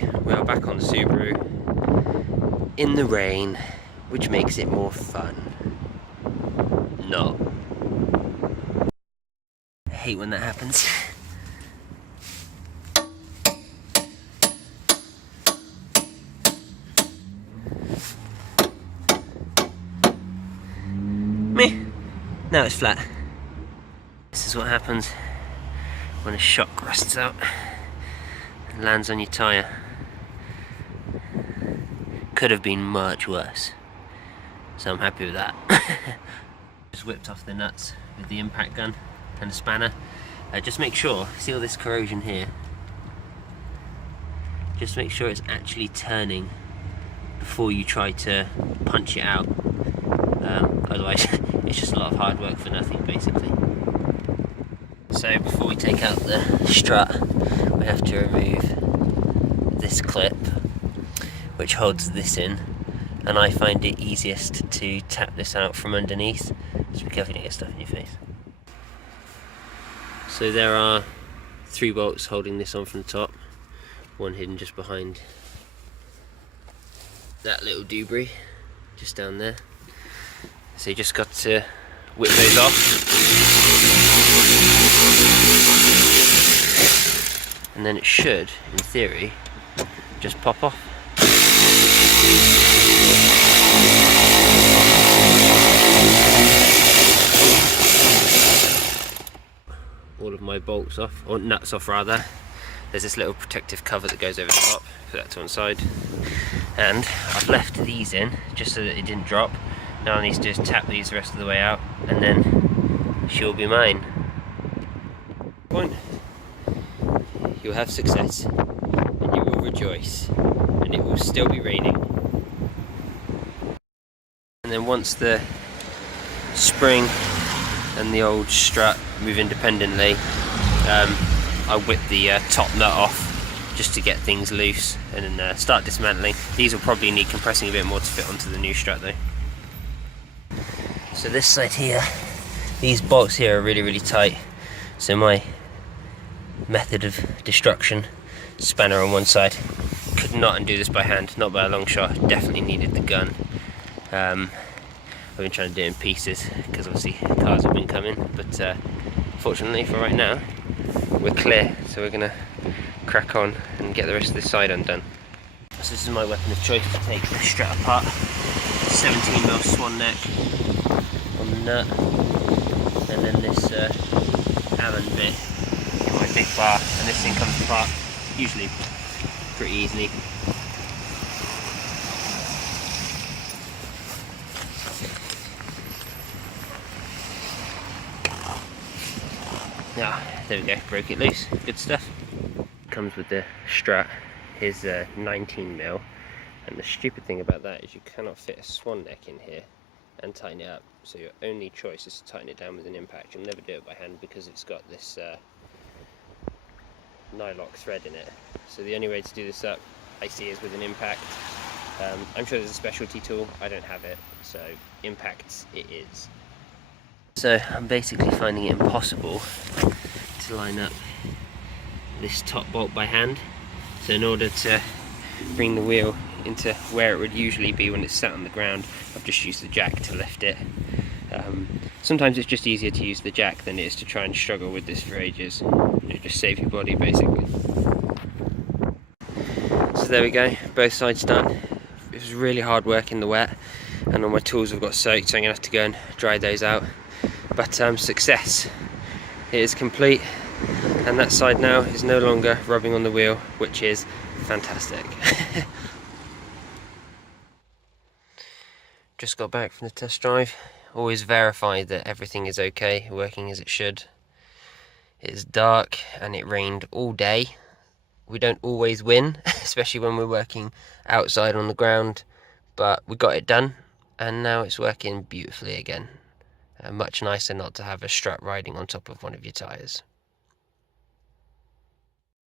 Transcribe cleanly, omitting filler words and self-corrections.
We are back on the Subaru in the rain, which makes it more fun. No. I hate when that happens. Meh. Now it's flat. This is what happens when a shock rusts out and lands on your tyre. Could have been much worse, so I'm happy with that. Just whipped off the nuts with the impact gun and a spanner. Just make sure, see all this corrosion here, just make sure it's actually turning before you try to punch it out. Otherwise it's just a lot of hard work for nothing, basically. So before we take out the strut, we have to remove this clip which holds this in, and I find it easiest to tap this out from underneath. Just be careful you don't get stuff in your face. So there are 3 bolts holding this on from the top, one hidden just behind that little debris just down there. So you just got to whip those off, and then it should, in theory, just pop off. All of my bolts off, or nuts off rather. There's this little protective cover that goes over the top, put that to one side. And I've left these in just so that it didn't drop. Now I need to just tap these the rest of the way out, and then she'll be mine. Point. You'll have success, and you will rejoice, and it will still be raining. And then once the spring and the old strut move independently, I whip the top nut off just to get things loose, and then start dismantling. These will probably need compressing a bit more to fit onto the new strut though. So this side here, these bolts here are really tight, so my method of destruction, spanner on one side, could not undo this by hand, not by a long shot. Definitely needed the gun. I've been trying to do it in pieces because obviously cars have been coming, but fortunately for right now we're clear, so we're gonna crack on and get the rest of this side undone. So this is my weapon of choice to take the strut apart. 17mm swan neck on the nut, and then this Allen bit in my big bar, and this thing comes apart usually pretty easily. Ah, there we go, broke it loose, good stuff. Comes with the strut, here's 19mm, and the stupid thing about that is you cannot fit a swan neck in here and tighten it up, so your only choice is to tighten it down with an impact. You'll never do it by hand because it's got this nylock thread in it, so the only way to do this up, I see, is with an impact. I'm sure there's a specialty tool, I don't have it, so impacts it is. So I'm basically finding it impossible to line up this top bolt by hand, so in order to bring the wheel into where it would usually be when it's sat on the ground, I've just used the jack to lift it. Sometimes it's just easier to use the jack than it is to try and struggle with this for ages. You just save your body basically. So there we go, both sides done. It was really hard work in the wet, and all my tools have got soaked, so I'm gonna have to go and dry those out. But success, it is complete, and that side now is no longer rubbing on the wheel, which is fantastic. Just got back from the test drive. Always verify that everything is okay, working as it should. It is dark and it rained all day. We don't always win, especially when we're working outside on the ground, but we got it done, and now it's working beautifully again. Much nicer not to have a strut riding on top of one of your tyres.